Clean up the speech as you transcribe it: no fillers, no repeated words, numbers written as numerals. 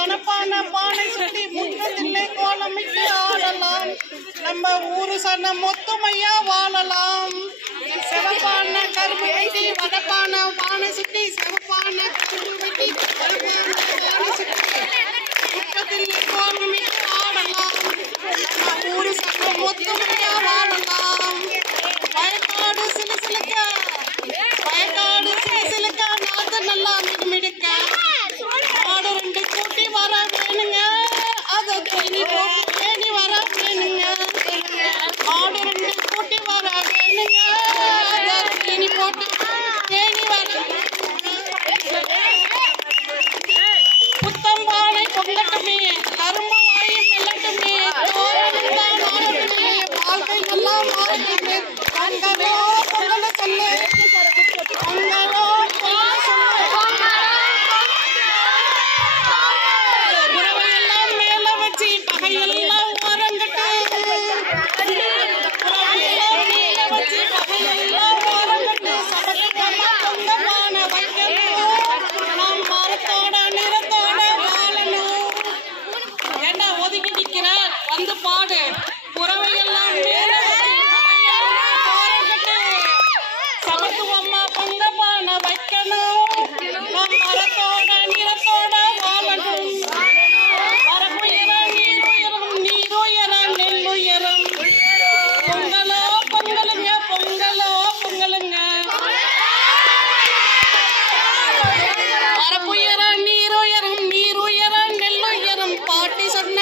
மனப்பான பானை சுட்டி முற்றத்திலே கோலமிட்டு ஆடலாம். நம்ம ஊரு சனம் மொத்தமையா வாழலாம். சிவப்பான கரும்பு வெட்டி வடப்பான பானை சுட்டி சிவப்பான கரும்பு வெட்டி வடப்பான பானை சுட்டி முற்றத்திலே கோலமிட்டு ஆடலாம். நம்ம ஊரு சனம் மொத்தமையா வாழலாம். வயக்காடு சிலுசிலுக்க வயக்காடு சிலுசிலுக்க நாத்து நல்லா மிடுமிடுக்க ஆடு ரெண்டு கூட்டி வர வேணுங்க. அதை தேனி போட்டு தேனி வர வேணுங்க. ஆடு ரெண்டு கூட்டி வர வேணுங்க. அதை தேனி போட்டு தேனி வர புத்தம்பானை பொங்கட்டுமே கரும்பு வாயி மெல்லட்டுமே வாழ்க்கை நல்லா மாறட்டுமே. பொங்கலோ பொங்கல சொல்லு பொங்கலோ பொங்கல சொல்லு. உறவையெல்லாம் மேல வச்சு பகையெல்லாம் ஓரங்கட்டு. உறவையெல்லாம் மேல வச்சு பகையெல்லாம் ஓரங்கட்டு. சபத்துக்கம்மா பொங்கமான வைக்கணும். நாம் மரத்தோட நிறத்தோட வாழணும். என்ன ஒதுக்கி நிக்கிற வந்து பாடு. உறவையெல்லாம் மேல வச்சு பகையெல்லாம் ஓரங்கட்டு. சமத்துவம்மா பொங்கமான வைக்கணும். நாம் மரத்தோட நிறத்தோட வாழணும். மரமுயர நீருயரம் நீருயர நெல்லுயரம். பொங்கலோ பொங்கலுங்க பொங்கலோ பொங்கலுங்க. மரப்புயர நீருயரம் நீருயர நெல்லுயரம். பாட்டி சொன்ன